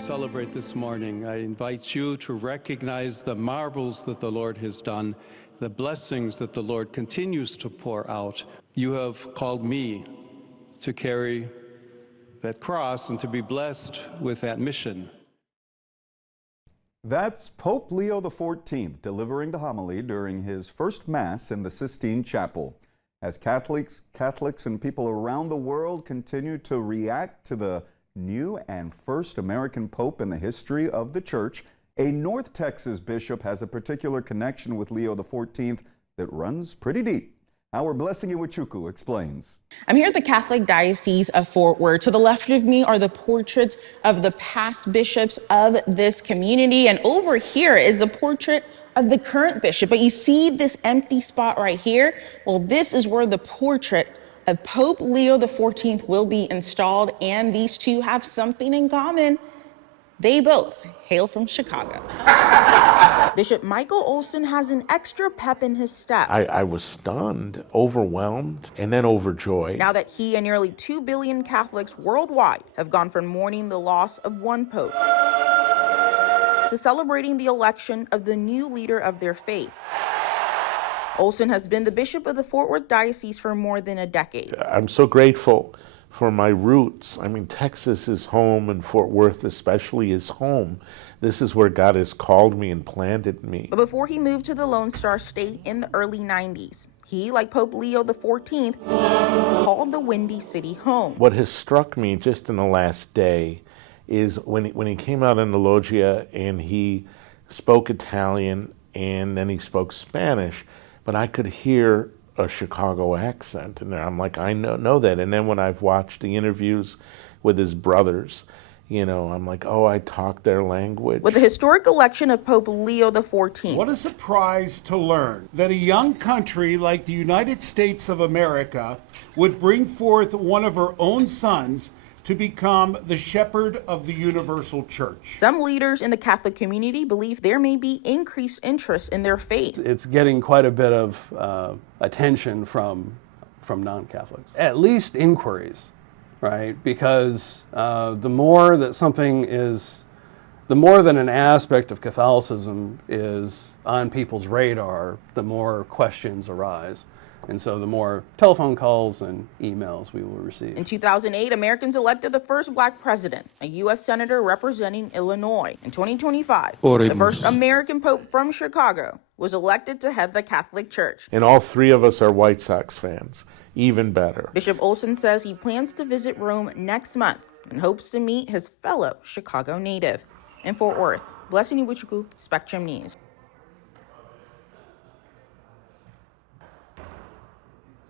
celebrate this morning, I invite you to recognize the marvels that the Lord has done, the blessings that the Lord continues to pour out. You have called me to carry that cross and to be blessed with that mission. That's Pope Leo XIV delivering the homily during his first Mass in the Sistine Chapel. As Catholics and people around the world continue to react to the new and first American Pope in the history of the Church, a North Texas bishop has a particular connection with Leo XIV that runs pretty deep. Our Blessing Iwachuku explains. I'm here at the Catholic Diocese of Fort Worth. To the left of me are the portraits of the past bishops of this community, and over here is the portrait of the current bishop. But you see this empty spot right here? Well, this is where the portrait of Pope Leo XIV will be installed, and these two have something in common. They both hail from Chicago. Bishop Michael Olson has an extra pep in his step. I was stunned, overwhelmed, and then overjoyed. Now that he and nearly 2 billion Catholics worldwide have gone from mourning the loss of one pope to celebrating the election of the new leader of their faith. Olson has been the bishop of the Fort Worth Diocese for more than a decade. I'm so grateful for my roots. I mean, Texas is home, and Fort Worth especially is home. This is where God has called me and planted me. But before he moved to the Lone Star State in the early 90s, he, like Pope Leo XIV, called the Windy City home. What has struck me just in the last day is when he came out in the loggia and he spoke Italian and then he spoke Spanish, but I could hear a Chicago accent, and I'm like, I know that. And then when I've watched the interviews with his brothers, you know, I'm like, oh, I talk their language. With the historic election of Pope Leo XIV. What a surprise to learn that a young country like the United States of America would bring forth one of her own sons to become the shepherd of the universal church. Some leaders in the Catholic community believe there may be increased interest in their faith. It's getting quite a bit of attention from non-Catholics. At least inquiries, right? Because the more that an aspect of Catholicism is on people's radar, the more questions arise. And so the more telephone calls and emails we will receive. In 2008, Americans elected the first black president, a U.S. senator representing Illinois. In 2025, the first American pope from Chicago was elected to head the Catholic Church. And all three of us are White Sox fans. Even better. Bishop Olson says he plans to visit Rome next month and hopes to meet his fellow Chicago native. In Fort Worth, Blessing Iwachuku, Spectrum News.